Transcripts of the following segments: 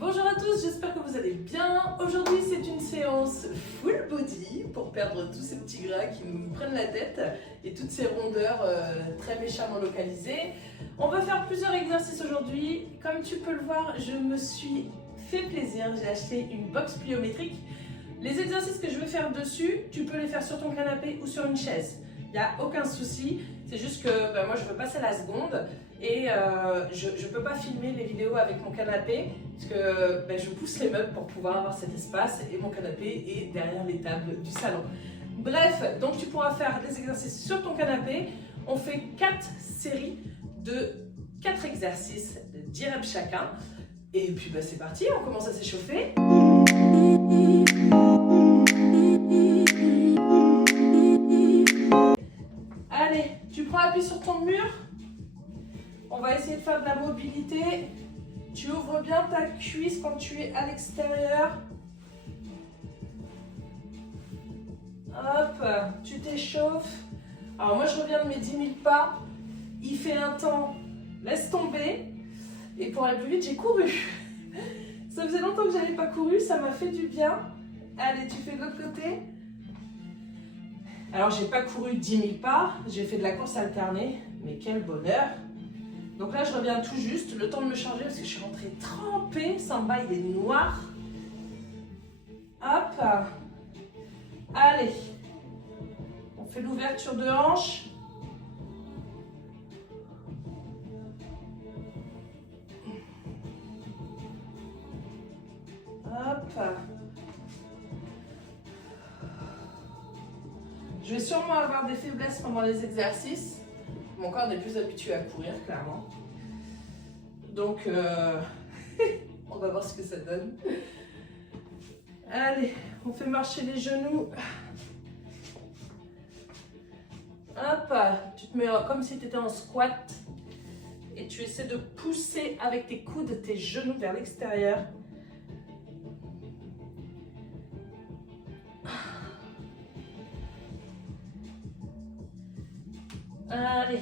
Bonjour à tous, j'espère que vous allez bien. Aujourd'hui c'est une séance full body pour perdre tous ces petits gras qui nous prennent la tête et toutes ces rondeurs très méchamment localisées. On va faire plusieurs exercices aujourd'hui. Comme tu peux le voir, je me suis fait plaisir, j'ai acheté une box pliométrique. Les exercices que je vais faire dessus, tu peux les faire sur ton canapé ou sur une chaise. Il n'y a aucun souci, c'est juste que moi je veux passer la seconde et je ne peux pas filmer les vidéos avec mon canapé parce que je pousse les meubles pour pouvoir avoir cet espace et mon canapé est derrière les tables du salon. Bref, donc tu pourras faire des exercices sur ton canapé. On fait 4 séries de 4 exercices de 10 reps chacun. Et puis c'est parti, on commence à s'échauffer. Allez, tu prends appui sur ton mur. On va essayer de faire de la mobilité. Tu ouvres bien ta cuisse quand tu es à l'extérieur. Hop, tu t'échauffes. Alors moi je reviens de mes 10 000 pas. Il fait un temps, laisse tomber. Et pour aller plus vite, j'ai couru. Ça faisait longtemps que je n'avais pas couru, ça m'a fait du bien. Allez, tu fais de l'autre côté. Alors j'ai pas couru 10 000 pas, j'ai fait de la course alternée. Mais quel bonheur! Donc là, je reviens tout juste, le temps de me changer parce que je suis rentrée trempée. Samba, il est noir. Hop. Allez. On fait l'ouverture de hanche. Hop. Je vais sûrement avoir des faiblesses pendant les exercices. Mon corps n'est plus habitué à courir, clairement. Donc, on va voir ce que ça donne. Allez, on fait marcher les genoux. Hop, tu te mets comme si tu étais en squat. Et tu essaies de pousser avec tes coudes tes genoux vers l'extérieur. Allez.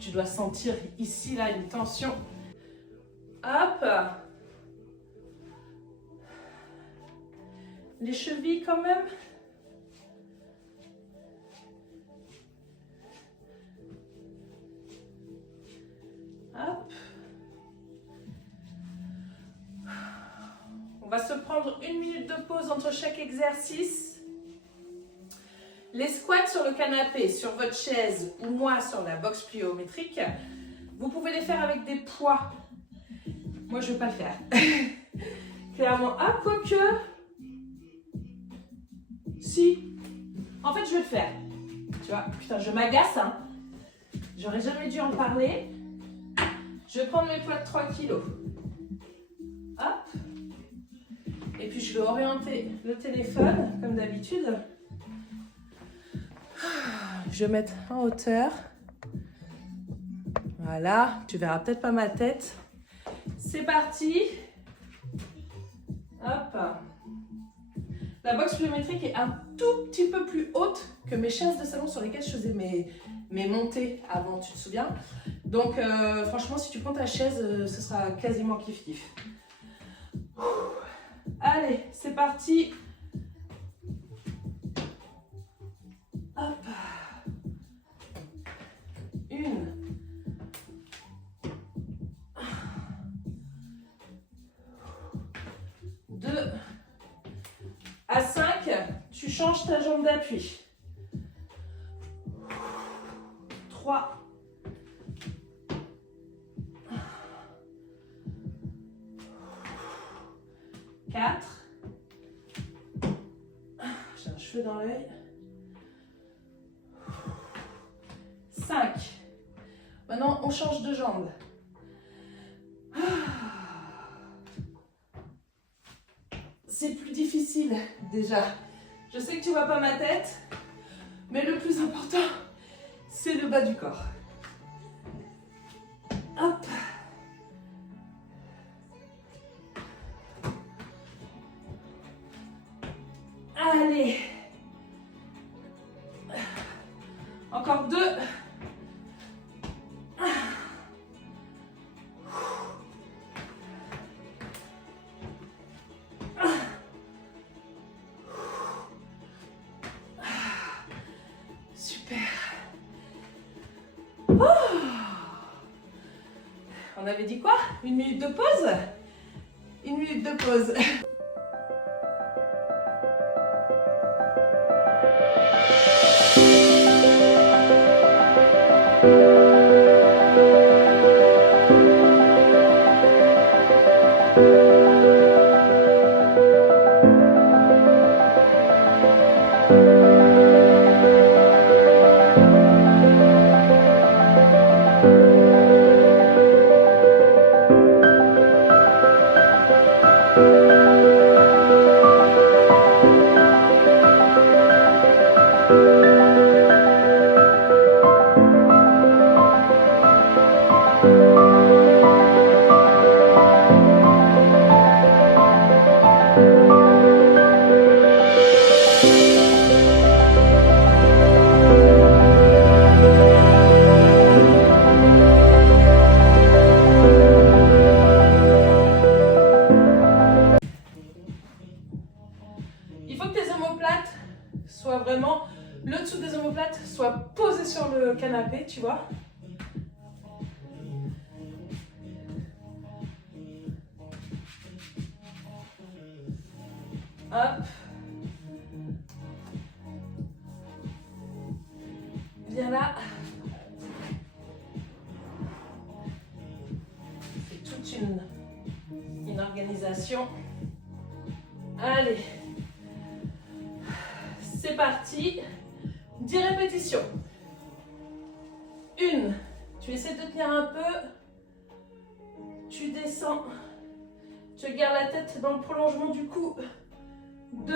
Tu dois sentir ici, là, une tension. Hop. Les chevilles quand même. Hop. On va se prendre 1 minute de pause entre chaque exercice. Les squats sur le canapé, sur votre chaise ou moi sur la box pliométrique, vous pouvez les faire avec des poids. Moi, je ne vais pas le faire. Clairement, ah, quoique. Si. En fait, je vais le faire. Tu vois, putain, je m'agace. Hein. J'aurais jamais dû en parler. Je vais prendre mes poids de 3 kg. Hop. Et puis, je vais orienter le téléphone, comme d'habitude. Je vais mettre en hauteur. Voilà, tu verras peut-être pas ma tête. C'est parti. Hop. La box pliométrique est un tout petit peu plus haute que mes chaises de salon sur lesquelles je faisais mes montées avant, tu te souviens? Donc franchement, si tu prends ta chaise, ce sera quasiment kiff-kiff. Allez, c'est parti. Hop. 1. 2. À 5, tu changes ta jambe d'appui. 3. 4. J'ai un cheveu dans l'œil. 5. Maintenant, on change de jambe. C'est plus difficile déjà. Je sais que tu vois pas ma tête, mais le plus important, c'est le bas du corps. Hop. Allez. Encore 2. Super. Oh. On avait dit quoi? 1 minute de pause? 1 minute de pause. Il faut que tes omoplates soient vraiment, le dessous des omoplates soit posé sur le canapé, tu vois. Hop. Viens là. C'est toute une organisation. Allez. C'est parti. 10 répétitions. 1. Tu essaies de tenir un peu. Tu descends. Tu gardes la tête dans le prolongement du cou. 2.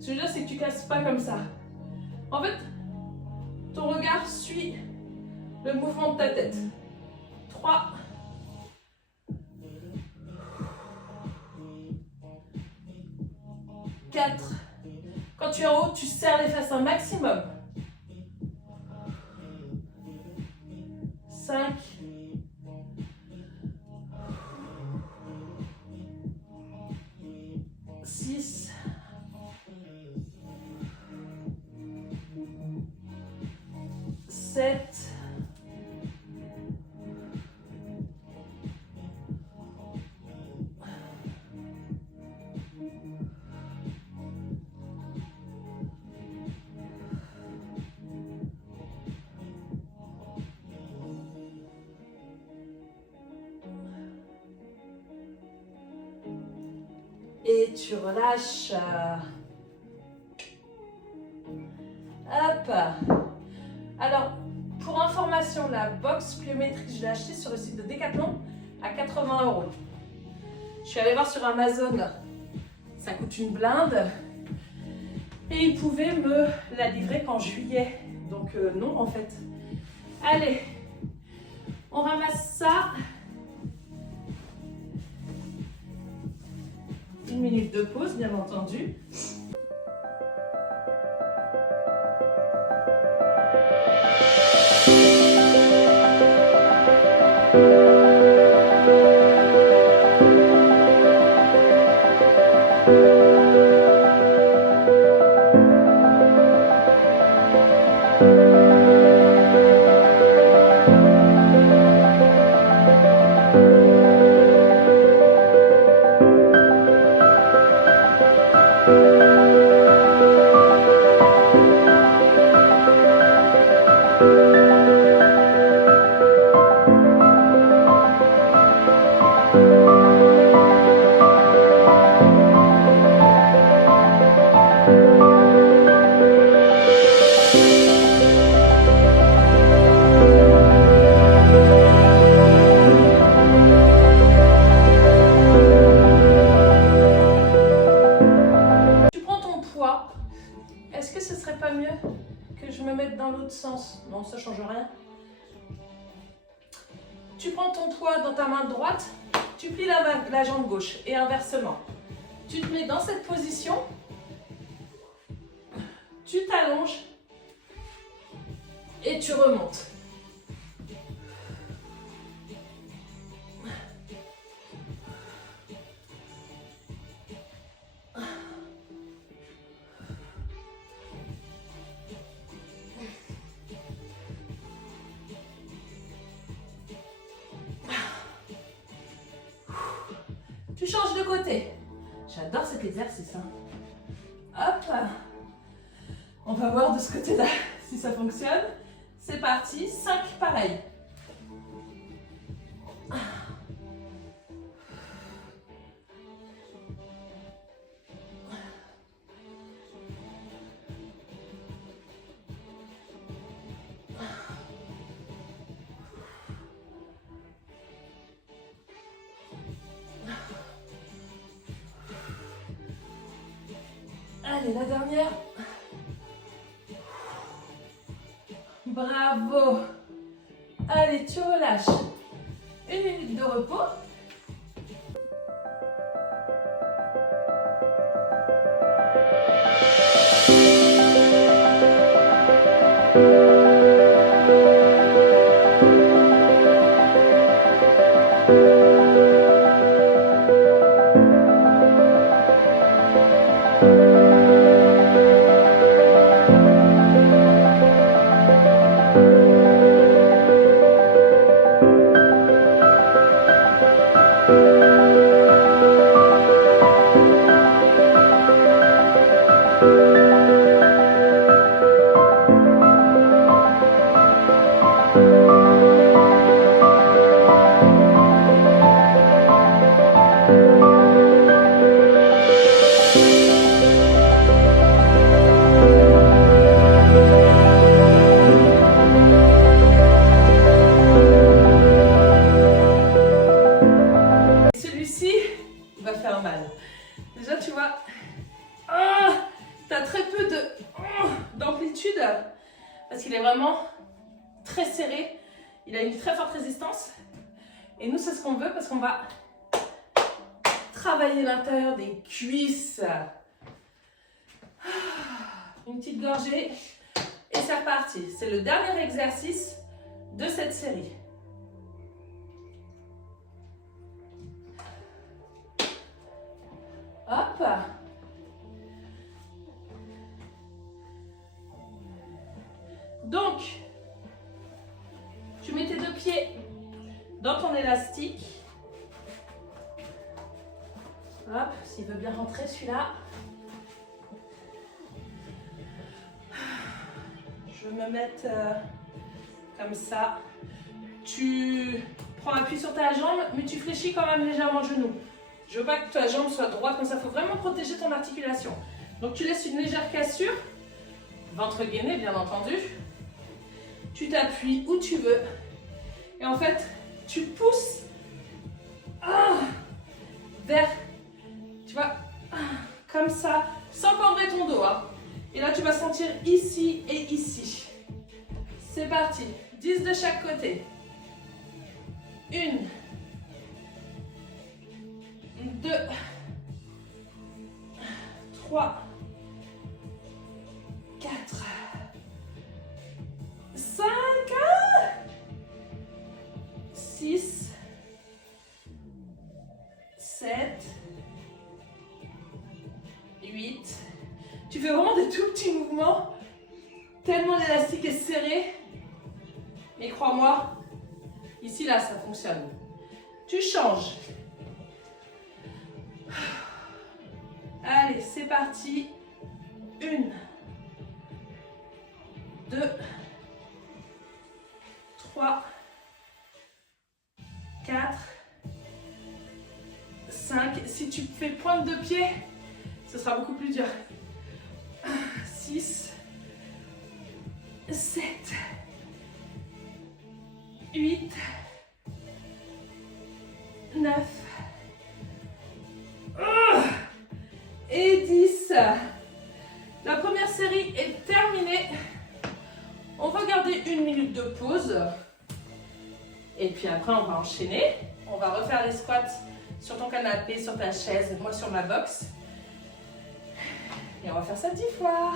Ce que je veux dire, c'est que tu ne casses pas comme ça. En fait, ton regard suit le mouvement de ta tête. 3. 4. Quand tu es en haut, tu serres les fesses un maximum. 5. 6. 7. 8. Tu relâches. Hop. Alors, pour information, la box pliométrique, je l'ai achetée sur le site de Decathlon à 80 €. Je suis allée voir sur Amazon, ça coûte une blinde. Et ils pouvaient me la livrer qu'en juillet. Donc non, en fait. Allez, on ramasse ça. 1 minute de pause, bien entendu. Est-ce que ce serait pas mieux que je me mette dans l'autre sens? Non, ça change rien. Tu prends ton poids dans ta main droite, tu plies la jambe gauche et inversement. Tu te mets dans cette position tu t'allonges et tu remontes. Tu changes de côté. J'adore cet exercice. Hop. On va voir de ce côté-là si ça fonctionne. C'est parti. 5 pareil. Allez, la dernière. Bravo. Allez, tu relâches. 1 minute de repos. Déjà, tu vois, tu as très peu d'amplitude parce qu'il est vraiment très serré. Il a une très forte résistance. Et nous, c'est ce qu'on veut parce qu'on va travailler l'intérieur des cuisses. Une petite gorgée et c'est reparti. C'est le dernier exercice de cette série. Hop. Donc, tu mets tes 2 pieds dans ton élastique. Hop, s'il veut bien rentrer celui-là. Je vais me mettre comme ça. Tu prends appui sur ta jambe, mais tu fléchis quand même légèrement le genou. Je veux pas que ta jambe soit droite comme ça, il faut vraiment protéger ton articulation. Donc tu laisses une légère cassure, ventre gainé bien entendu. Tu t'appuies où tu veux. Et en fait, tu pousses vers, tu vois, comme ça, sans cambrer ton dos. Et là, tu vas sentir ici et ici. C'est parti, 10 de chaque côté. 1, 2, 3, 4, 5, 6, 7, 8. Tu fais vraiment des tout petits mouvements, tellement l'élastique est serré. Mais crois-moi, ici, là, ça fonctionne. Tu changes. Allez, c'est parti. 1, 2, 3, 4, 5. Si tu fais pointe de pied, ce sera beaucoup plus dur. 6, 7, 8, 9 et 10. La première série est terminée. On va garder 1 minute de pause. Et puis après, on va enchaîner. On va refaire les squats sur ton canapé, sur ta chaise, moi sur ma box. Et on va faire ça 10 fois.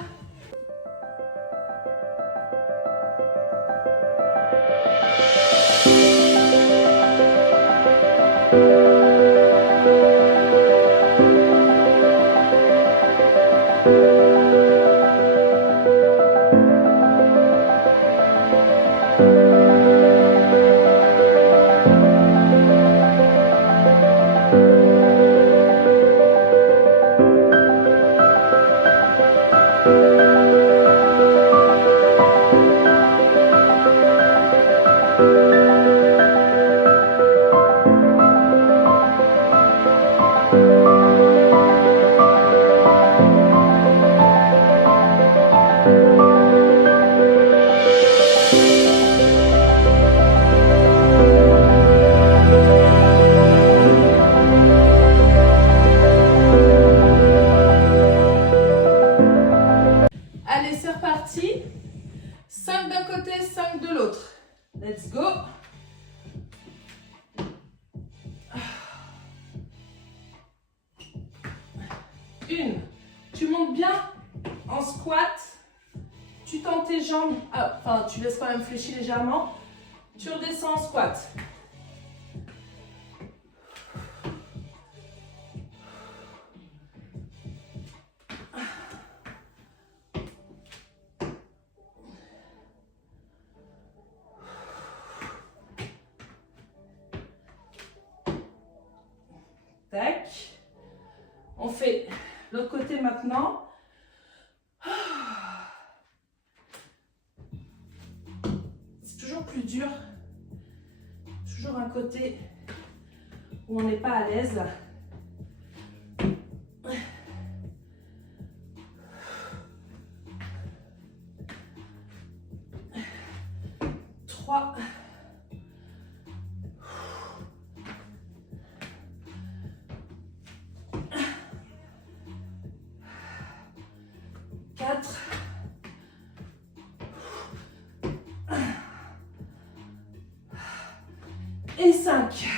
Allez, c'est reparti. 5 d'un côté, 5 de l'autre. Let's go. Une. Tu montes bien en squat. Tu tends tes jambes. Enfin, tu laisses quand même fléchir légèrement. Tu redescends en squat. Tac. On fait l'autre côté maintenant. C'est toujours plus dur. Toujours un côté où on n'est pas à l'aise. Trois. 4. Et 5.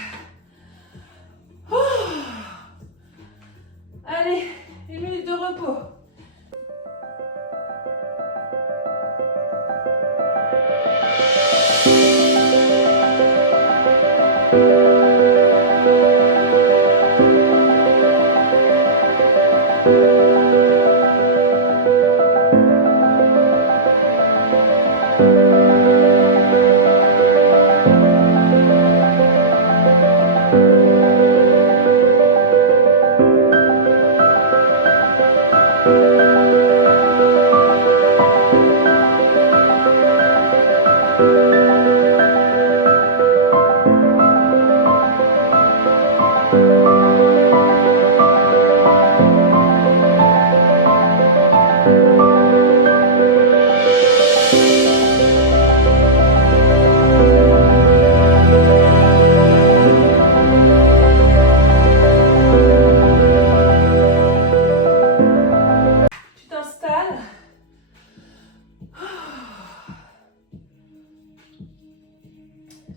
Allez, une minute de repos.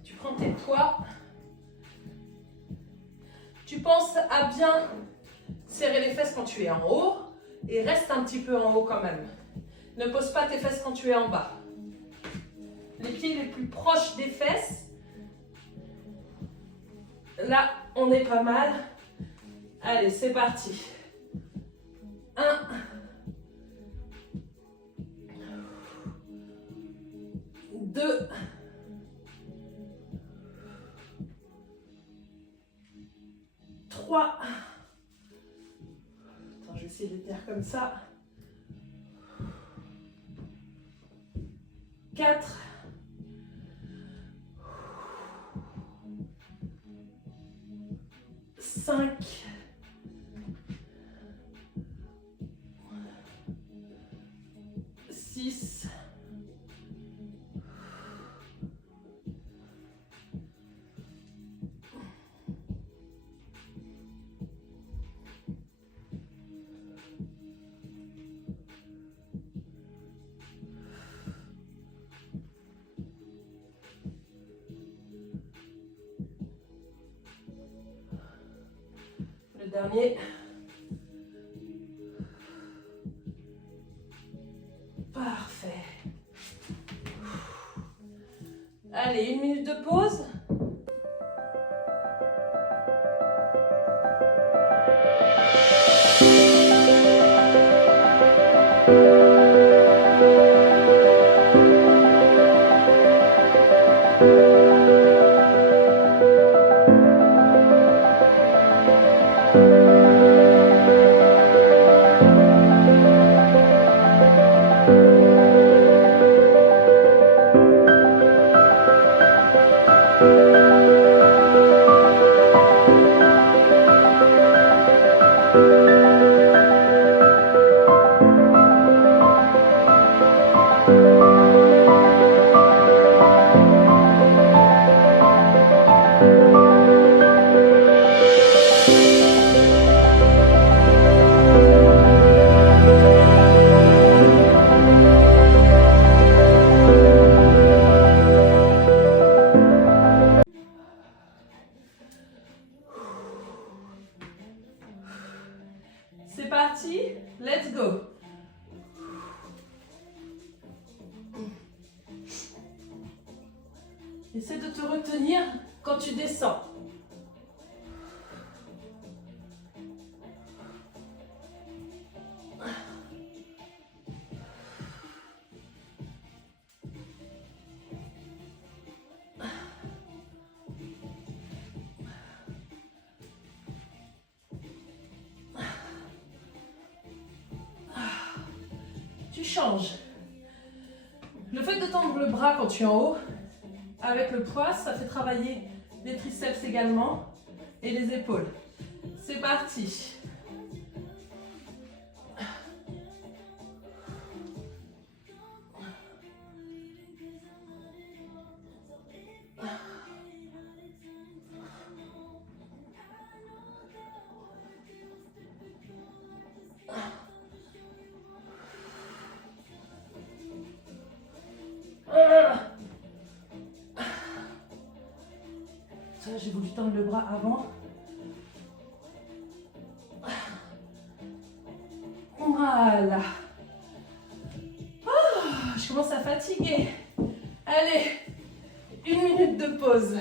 Tu prends tes poids. Tu penses à bien serrer les fesses quand tu es en haut et reste un petit peu en haut quand même. Ne pose pas tes fesses quand tu es en bas. Les pieds les plus proches des fesses. Là, on est pas mal. Allez, c'est parti. 1. 2. 3. Attends, je vais essayer de tenir comme ça. 4. 5. 6. 7. Dernier. Parfait. Allez, une minute de pause. Essaie de te retenir quand tu descends. Tu changes. Le fait de tendre le bras quand tu es en haut, avec le poids, ça fait travailler les triceps également et les épaules. C'est parti. J'ai voulu tendre le bras avant. Voilà. Je commence à fatiguer. Allez, 1 minute de pause.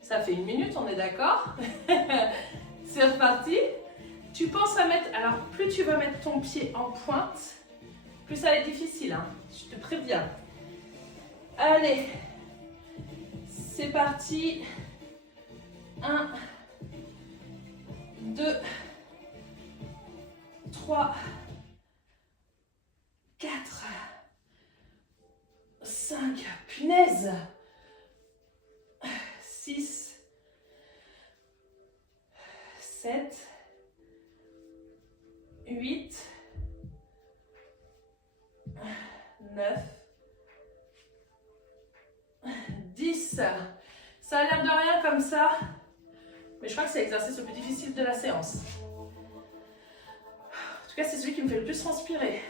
Ça fait 1 minute, on est d'accord? C'est reparti. Tu penses à mettre... Alors, plus tu vas mettre ton pied en pointe, plus ça va être difficile, hein. Je te préviens. Allez, c'est parti. 1, 2, 3, 4, 5, punaise, 6, 7, 8, 9, 10. Ça a l'air de rien comme ça, mais je crois que c'est l'exercice le plus difficile de la séance. En tout cas, c'est celui qui me fait le plus transpirer.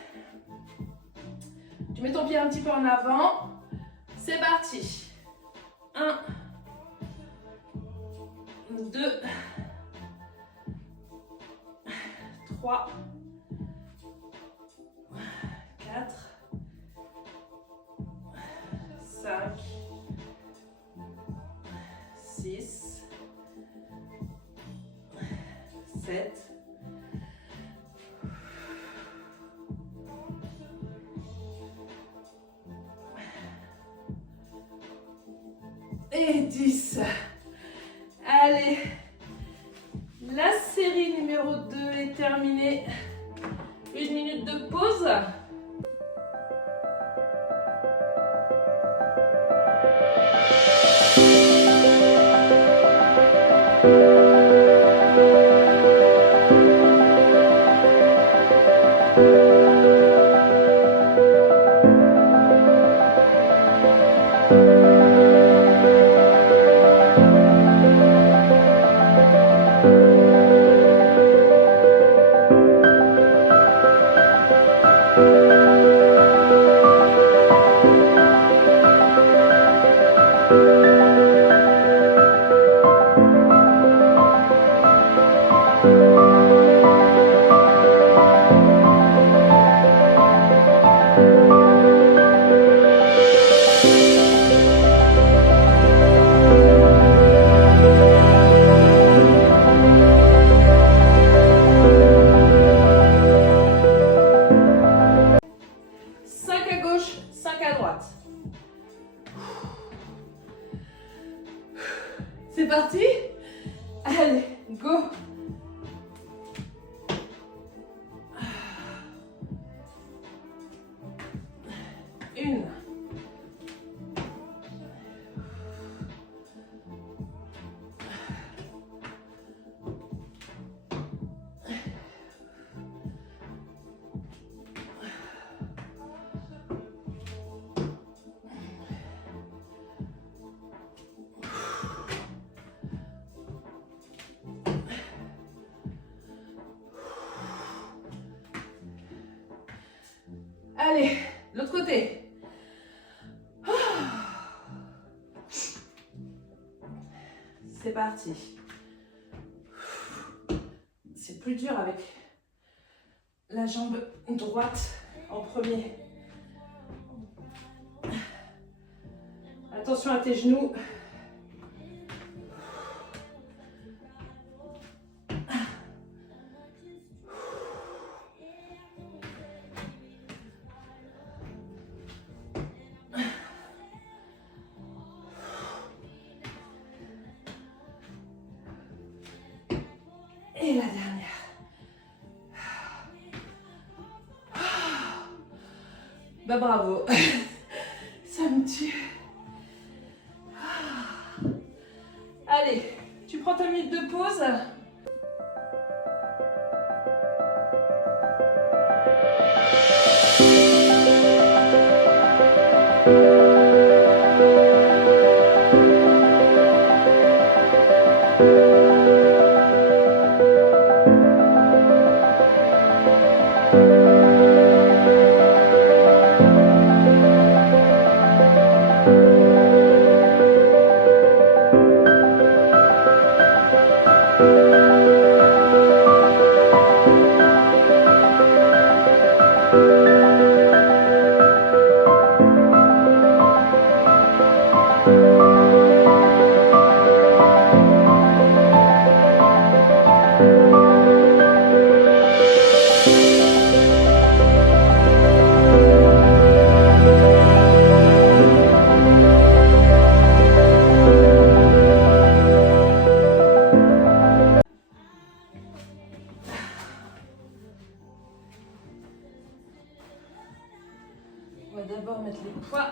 Tu mets ton pied un petit peu en avant. C'est parti. 1, 2, 3, 4, 5, 6, 7, et 10. Allez, la série numéro 2 est terminée. 1 minute de pause. Une. Allez, l'autre côté. C'est parti. C'est plus dur avec la jambe droite en premier. Attention à tes genoux. Et la dernière. Bah bravo. Ça me tue. Allez, tu prends ta minute de pause. On va d'abord mettre les poids.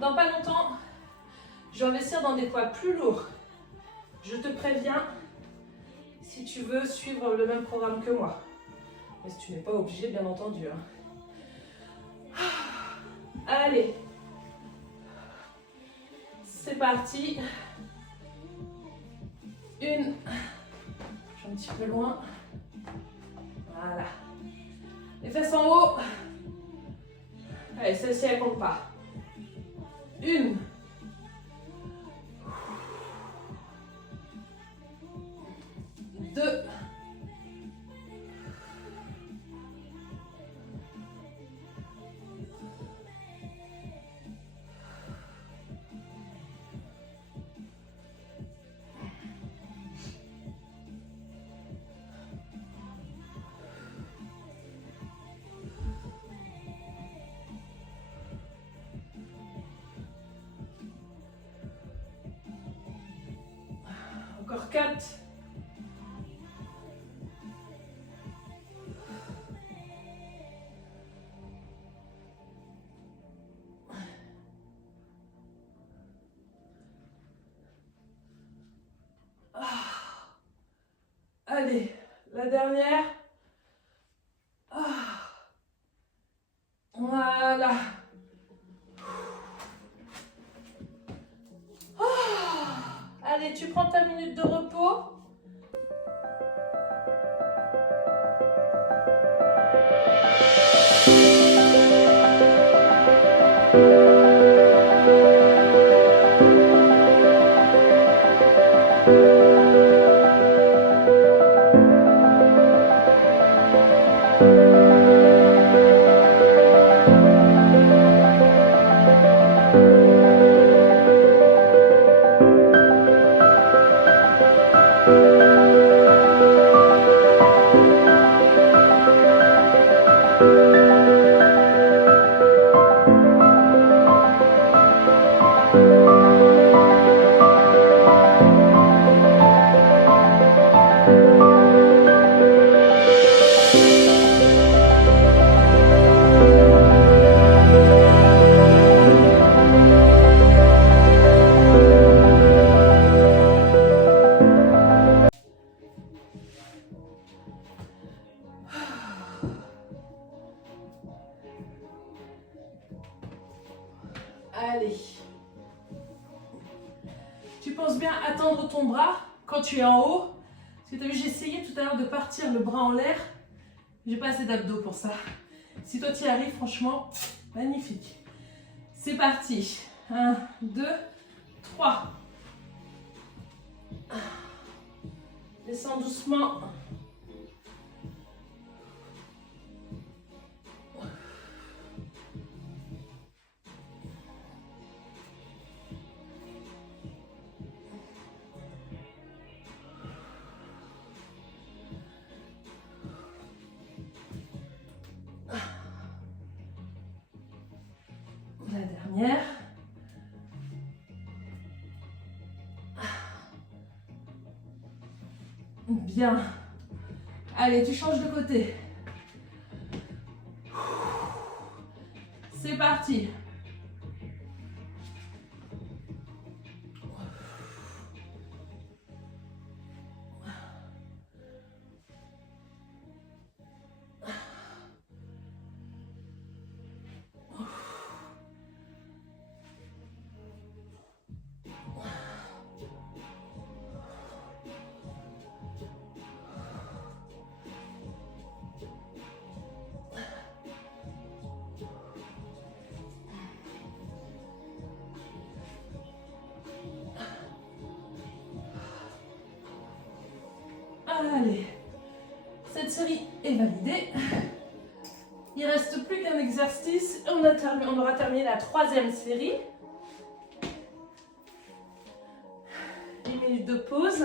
Dans pas longtemps, je vais investir dans des poids plus lourds. Je te préviens, si tu veux suivre le même programme que moi. Mais si tu n'es pas obligé, bien entendu. Allez, c'est parti. Une, je suis un petit peu loin. Voilà. Les fesses en haut. Allez, celle-ci, elle compte pas. Une. Deux. Encore 4. Allez, la dernière. Voilà. Allez, tu prends ta minute de repos. Allez. Tu penses bien à tendre ton bras quand tu es en haut. Parce que tu as vu, j'ai essayé tout à l'heure de partir le bras en l'air. J'ai pas assez d'abdos pour ça. Si toi tu y arrives, franchement, magnifique. C'est parti. 1, 2, 3. Descends doucement. La dernière. Bien. Allez, tu changes de côté. C'est parti. Allez, cette série est validée. Il ne reste plus qu'un exercice. On aura terminé la 3e série. 10 minutes de pause.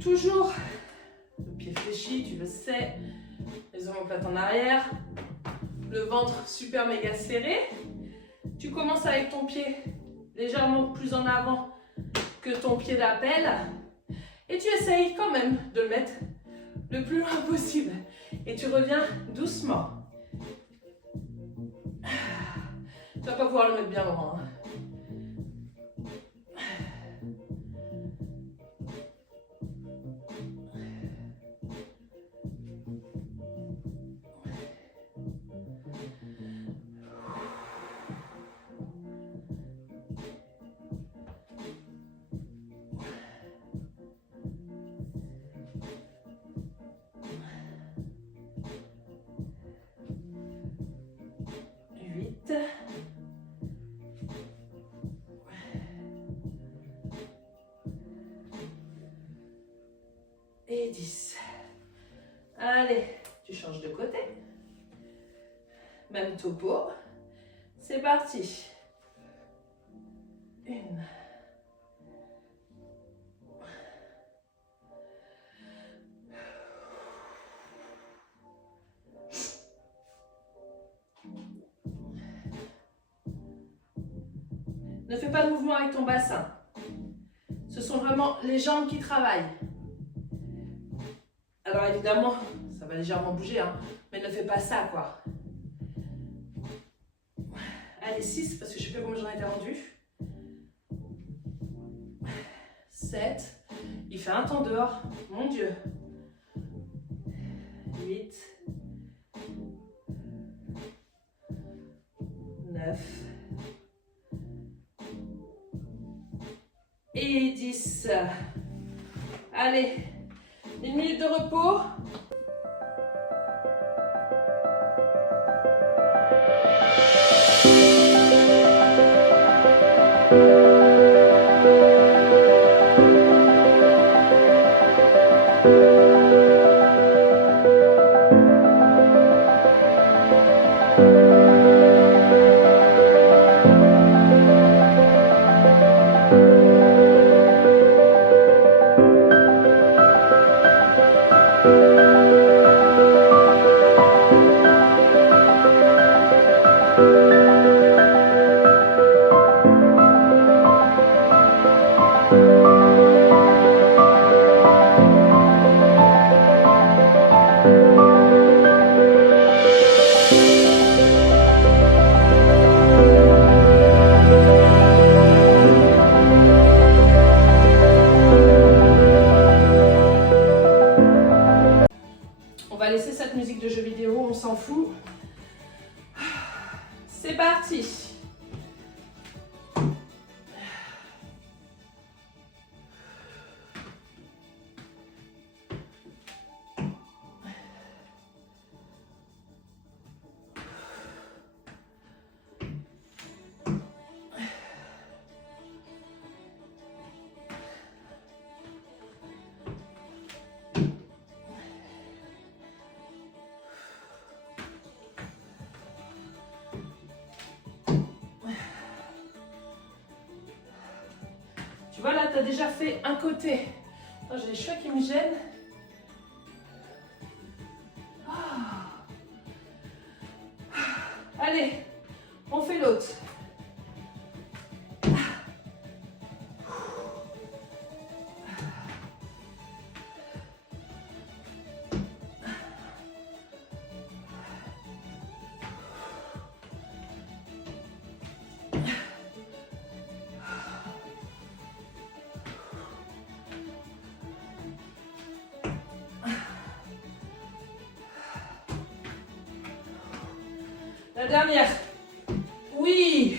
Toujours le pied fléchi, tu le sais. Les omoplates en arrière. Le ventre super méga serré. Tu commences avec ton pied légèrement plus en avant que ton pied d'appel. Et tu essayes quand même de le mettre le plus loin possible. Et tu reviens doucement. Tu vas pas pouvoir le mettre bien loin. 8. Et 10. Allez, tu changes de côté. Même topo. C'est parti. 1. Ne fais pas de mouvement avec ton bassin. Ce sont vraiment les jambes qui travaillent. Alors évidemment, ça va légèrement bouger, hein, mais ne fais pas ça, quoi. Allez, 6, parce que je ne sais pas comment j'en étais rendue. 7. Il fait un temps dehors, mon Dieu. 8. 9. Et 10. Allez, 1 minute de repos. Laisser cette musique de jeu vidéo, on s'en fout. C'est parti. Tu vois là, tu as déjà fait un côté. J'ai les cheveux qui me gênent. Allez, on fait l'autre. La dernière. Oui.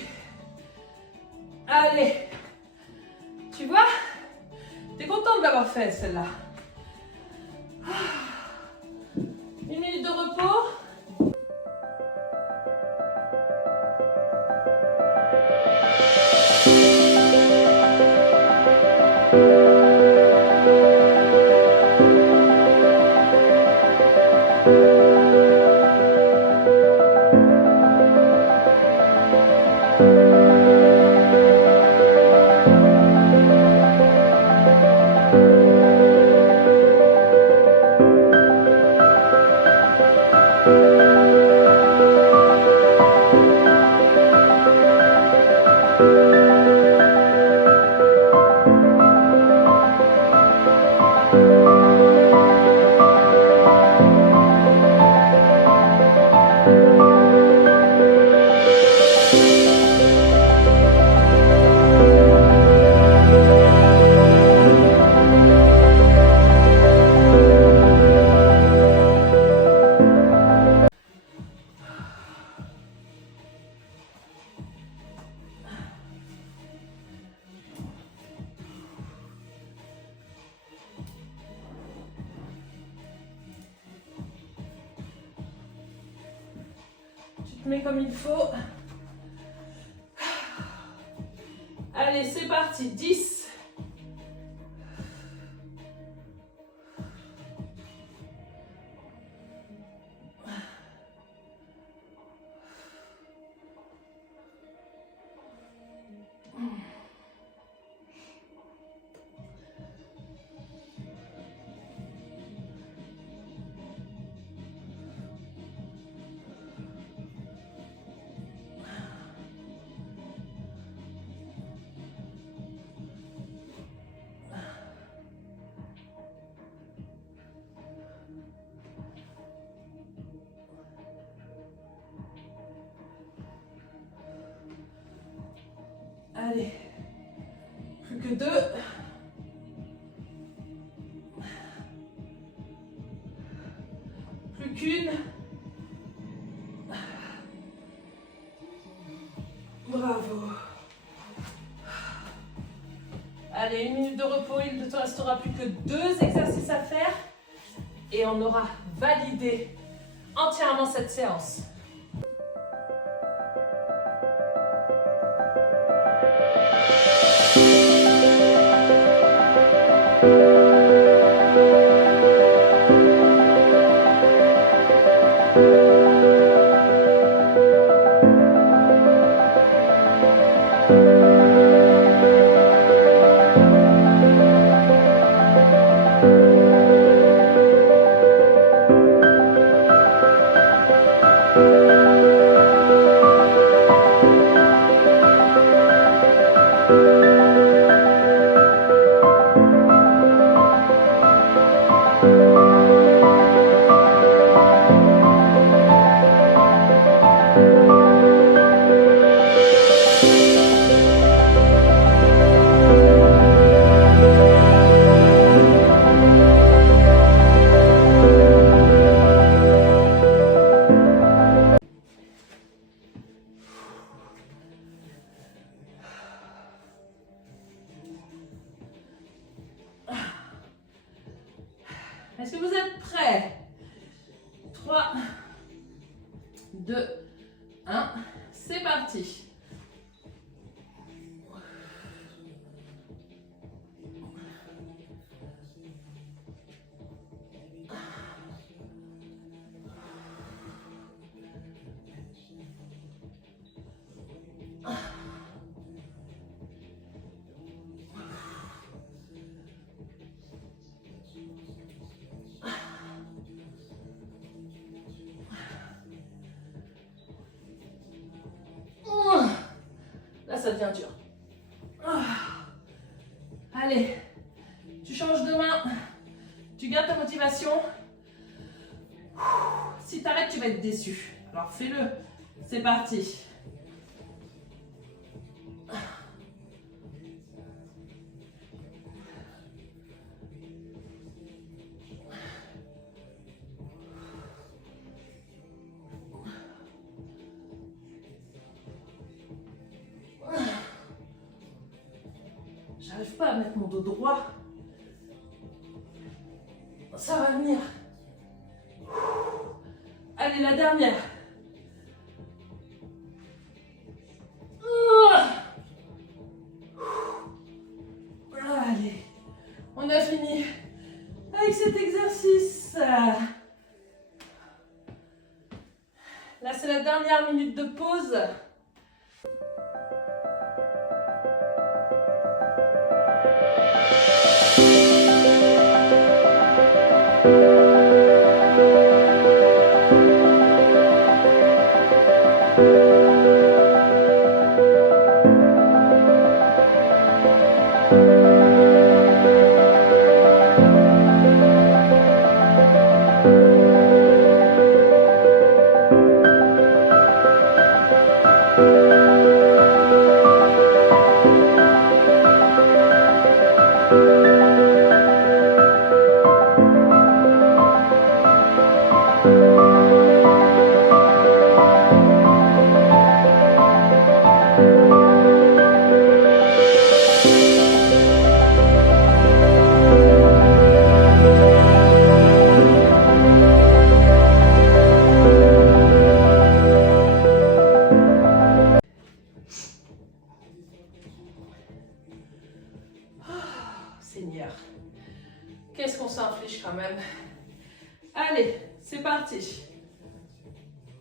Allez. Tu vois? T'es content de l'avoir fait celle-là. Une minute de repos. Mets comme il faut. Allez, c'est parti. 10. Allez, plus que 2. Plus qu'une. Bravo. Allez, une minute de repos, il ne te restera plus que 2 exercices à faire et on aura validé entièrement cette séance. Est-ce que vous êtes prêts? 3, 2, 1, c'est parti. Là, ça devient dur. Allez, tu changes de main. Tu gardes ta motivation. Si tu arrêtes, tu vas être déçu. Alors fais-le. C'est parti. J'arrive pas à mettre mon dos droit. Ça va venir. Allez, la dernière. Allez, on a fini avec cet exercice. Là, c'est la dernière minute de pause. Seigneur, qu'est-ce qu'on s'inflige quand même. Allez, c'est parti.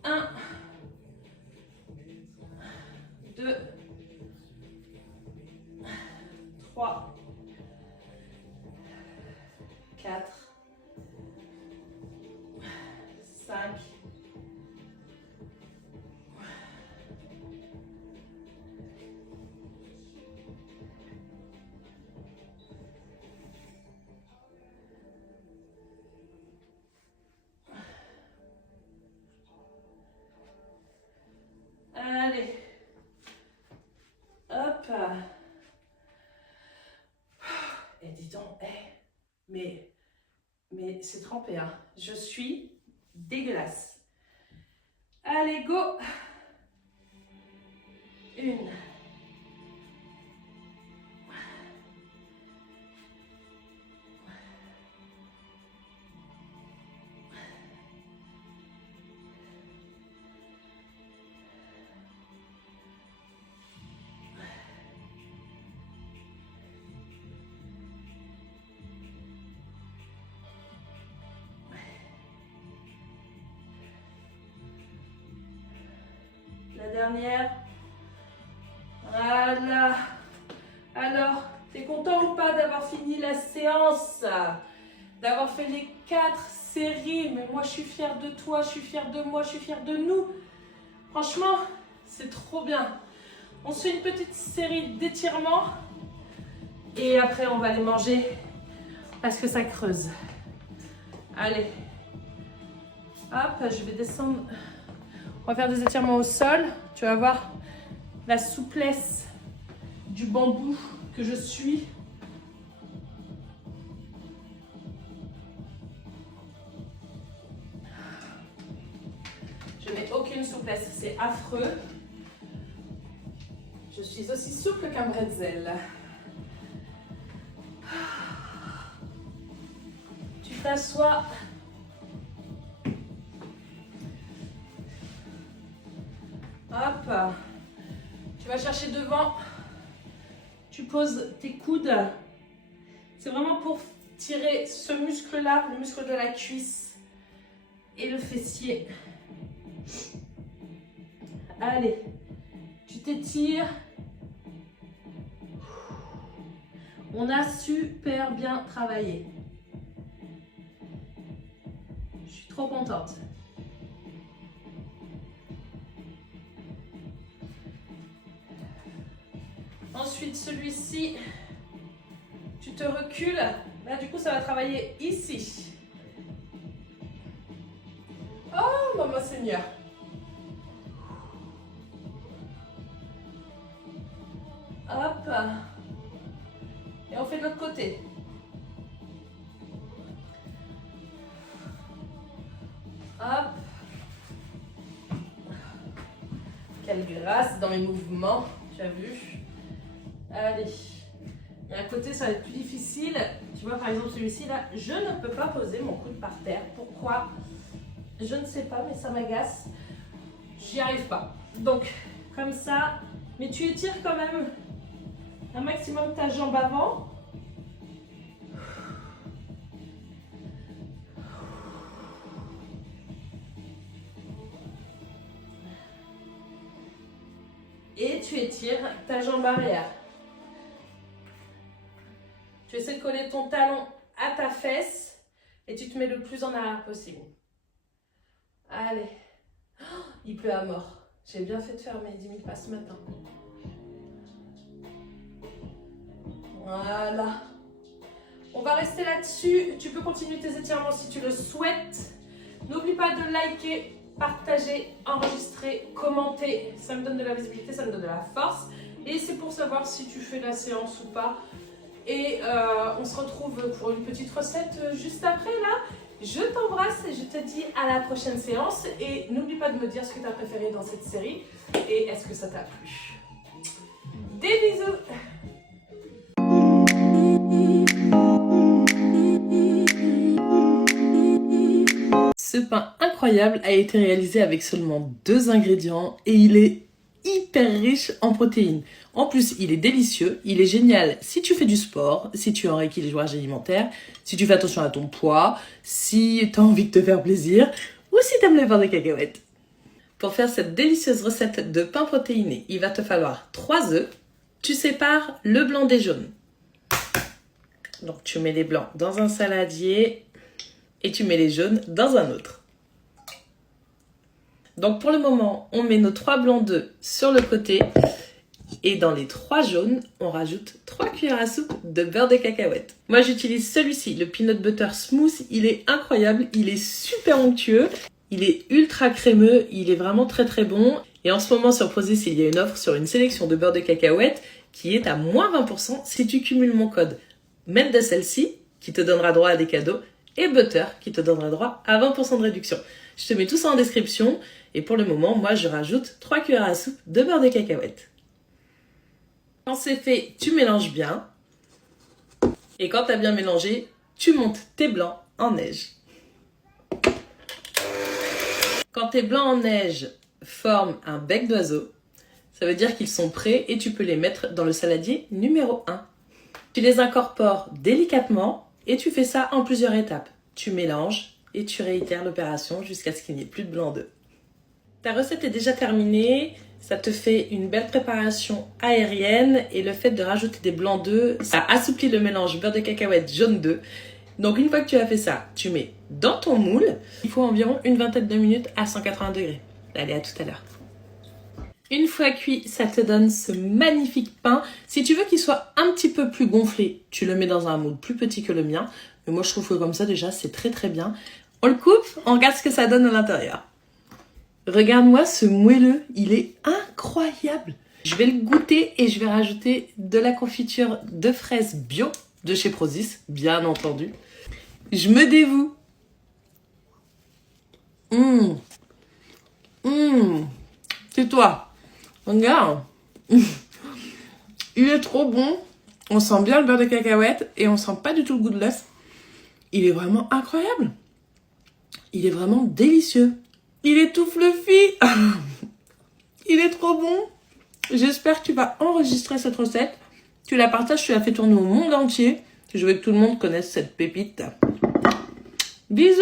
1, 2, 3, 4, 5, 'Allez, hop. Et dis donc, mais c'est trempé, hein. Je suis dégueulasse. Allez, go. 1. La dernière. Voilà. Alors, t'es content ou pas d'avoir fini la séance? D'avoir fait les 4 séries? Mais moi, je suis fière de toi, je suis fière de moi, je suis fière de nous. Franchement, c'est trop bien. On se fait une petite série d'étirements. Et après, on va aller manger parce que ça creuse. Allez. Hop, je vais descendre. On va faire des étirements au sol. Tu vas voir la souplesse du bambou que je suis. Je n'ai aucune souplesse, c'est affreux. Je suis aussi souple qu'un bretzel. Tu t'assois. Hop. Tu vas chercher devant. Tu poses tes coudes. C'est vraiment pour tirer ce muscle-là, le muscle de la cuisse et le fessier. Allez, tu t'étires. On a super bien travaillé. Je suis trop contente. Ensuite, celui-ci, tu te recules. Là, du coup, ça va travailler ici. Oh, maman Seigneur. Hop. Et on fait de l'autre côté. Hop. Quelle grâce dans mes mouvements, tu as vu? Allez. Et à côté, ça va être plus difficile. Tu vois, par exemple, celui-ci, là, je ne peux pas poser mon coude par terre. Pourquoi? Je ne sais pas, mais ça m'agace. J'y arrive pas. Donc, comme ça. Mais tu étires quand même un maximum ta jambe avant. Et tu étires ta jambe arrière. Tu essaies de coller ton talon à ta fesse et tu te mets le plus en arrière possible. Allez. Oh, il pleut à mort. J'ai bien fait de faire mes 10 000 pas ce matin. Voilà. On va rester là-dessus. Tu peux continuer tes étirements si tu le souhaites. N'oublie pas de liker, partager, enregistrer, commenter. Ça me donne de la visibilité, ça me donne de la force. Et c'est pour savoir si tu fais la séance ou pas. Et on se retrouve pour une petite recette juste après là. Je t'embrasse et je te dis à la prochaine séance. Et n'oublie pas de me dire ce que tu as préféré dans cette série. Et est-ce que ça t'a plu? Des bisous! Ce pain incroyable a été réalisé avec seulement 2 ingrédients et il est hyper riche en protéines. En plus, il est délicieux, il est génial si tu fais du sport, si tu es en rééquilibrage alimentaire, si tu fais attention à ton poids, si tu as envie de te faire plaisir ou si tu aimes le beurre de cacahuète. Pour faire cette délicieuse recette de pain protéiné, il va te falloir 3 œufs. Tu sépares le blanc des jaunes. Donc tu mets les blancs dans un saladier et tu mets les jaunes dans un autre. Donc pour le moment, on met nos 3 blancs d'œufs sur le côté et dans les 3 jaunes, on rajoute 3 cuillères à soupe de beurre de cacahuète. Moi j'utilise celui-ci, le peanut butter smooth, il est incroyable, il est super onctueux, il est ultra crémeux, il est vraiment très très bon. Et en ce moment sur Prozis, il y a une offre sur une sélection de beurre de cacahuète qui est à moins 20% si tu cumules mon code maître de celle-ci qui te donnera droit à des cadeaux et Butter qui te donnera droit à 20% de réduction. Je te mets tout ça en description et pour le moment, moi je rajoute 3 cuillères à soupe de beurre de cacahuète. Quand c'est fait, tu mélanges bien et quand tu as bien mélangé, tu montes tes blancs en neige. Quand tes blancs en neige forment un bec d'oiseau, ça veut dire qu'ils sont prêts et tu peux les mettre dans le saladier numéro 1. Tu les incorpores délicatement et tu fais ça en plusieurs étapes. Tu mélanges et tu réitères l'opération jusqu'à ce qu'il n'y ait plus de blanc d'œuf. Ta recette est déjà terminée. Ça te fait une belle préparation aérienne et le fait de rajouter des blancs d'œufs, ça assouplit le mélange beurre de cacahuète jaune d'œuf. Donc une fois que tu as fait ça, tu mets dans ton moule. Il faut environ une vingtaine de minutes à 180 degrés. Allez, à tout à l'heure. Une fois cuit, ça te donne ce magnifique pain. Si tu veux qu'il soit un petit peu plus gonflé, tu le mets dans un moule plus petit que le mien. Mais moi, je trouve que comme ça, déjà, c'est très très bien. On le coupe, on regarde ce que ça donne à l'intérieur. Regarde-moi ce moelleux, il est incroyable. Je vais le goûter et je vais rajouter de la confiture de fraises bio de chez Prozis, bien entendu. Je me dévoue. C'est toi. Regarde. Il est trop bon. On sent bien le beurre de cacahuète et on sent pas du tout le goût de l'œuf. Il est vraiment incroyable. Il est vraiment délicieux. Il est tout fluffy. Il est trop bon. J'espère que tu vas enregistrer cette recette. Tu la partages, tu la fais tourner au monde entier. Je veux que tout le monde connaisse cette pépite. Bisous.